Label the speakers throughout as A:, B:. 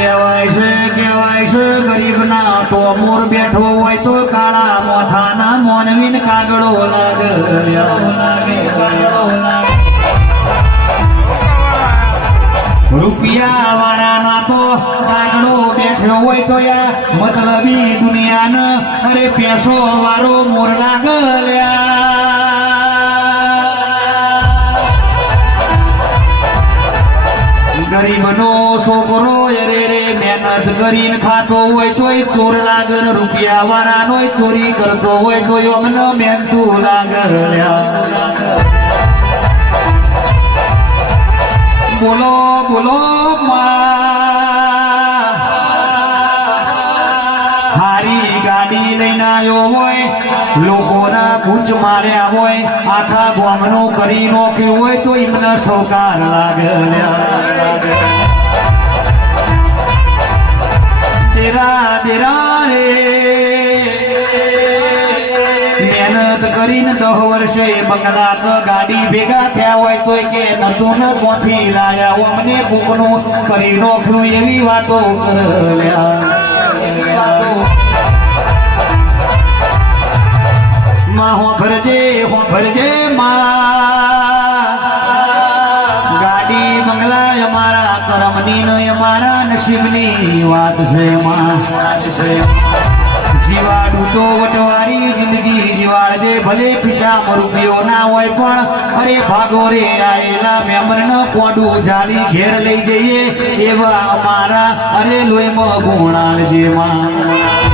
A: કહેવાય છે કહેવાય છે, ગરીબના તો મોર બેઠો હોય તો કાળા મોઠાના મોનવીન કાગડો લાગે. રૂપિયા વાળાના તો કાગડો બેઠો હોય તો યા મતલબી દુનિયાને અરે પેસો વાળો મોર લાગલ્યા ગરીબનો છોકરો મહેનત કરીને ખાતો હોય તોય ચોર લાગે ને રૂપિયા વાળાનો ચોરી કરતો હોય તો અમને મહેનતું લાગે બોલો બોલો. હારી ગાડી લઈને આવ્યો હોય, લોકોના ભૂજ માર્યા હોય, આખા ગામનું કરી નોખ્યું હોય તો એમને સૌકાર લાગે તેરા તેરા મહેનત કરીને દહ વર્ષે બંગલા તો ગાડી ભેગા થયા હોય તો કે નતું ન કોથી લાયા અમને કોકનું કરી નોખ્યું એવી વાતો કરલ્યા જીવાડું તો વટવારી જિંદગી જીવાડજે, ભલે પીછા રૂપિયો ના હોય પણ અરે ભાગો રે આયેલા ન કોડું જાળી ઘેર લઈ જઈએ એવા અમારા અરે લોહીમાં ગુણાલજે માં માં.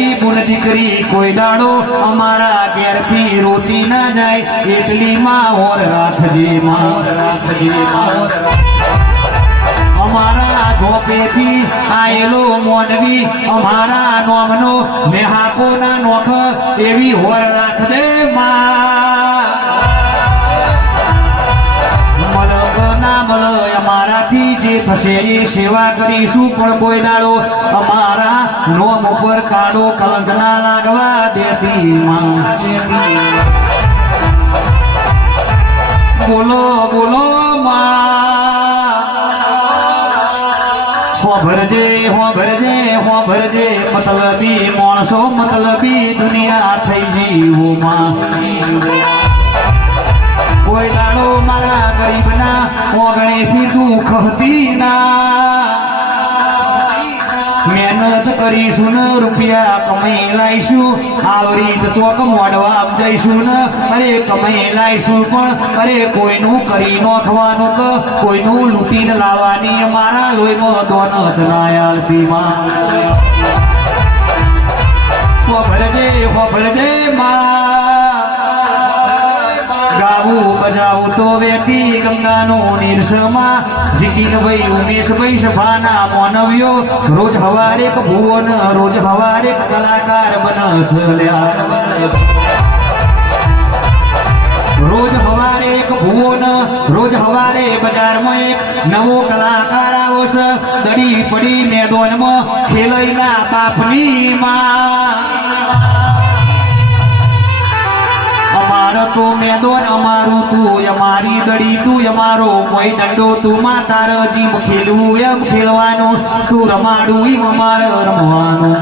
A: આયેલી પુન દીકરી કોઈ દાડો અમારા ઘેરથી રોતી ના જાય. એટલી માં ઓર રાખજે માં. રાખજે અમારા ઝોપેથી આયેલો મોનવી, અમારા નોખ એવી હોર રાખજે માં. જે થશે એ સેવા કરીશું. પણ કોઈ દાડો અમારા નોમ ઉપર કાળો કલંક ના લાગવા દેતી બોલો બોલો ભરજે હો ભરજે હો ભરજે મતલબી માણસો, મતલબી દુનિયા થઈ જીવો માં. કોઈ દાડો મારા ગરીબના ઓગણેથી કોઈનું કરી નોખવાનું કે કોઈનું લૂંટીને લાવવાની મારા લોહીમાં માં. રોજ હવારે ભુવન, રોજ હવારે કલાકાર બનસ રોજ હવારે ભુવન, રોજ હવારે બજારમાં એક નવો કલાકાર આવશે. દડી પડી મેદાનમાં ખેલઈના બાપની માં. તો મેદોન અમારું તું, અમારી દડી તું, અમારો કોઈ દંડો તું માં તાર જીમ ખેલવું, એમ ખેલવાનું. તું રમાડું એમ અમારે રમવાનું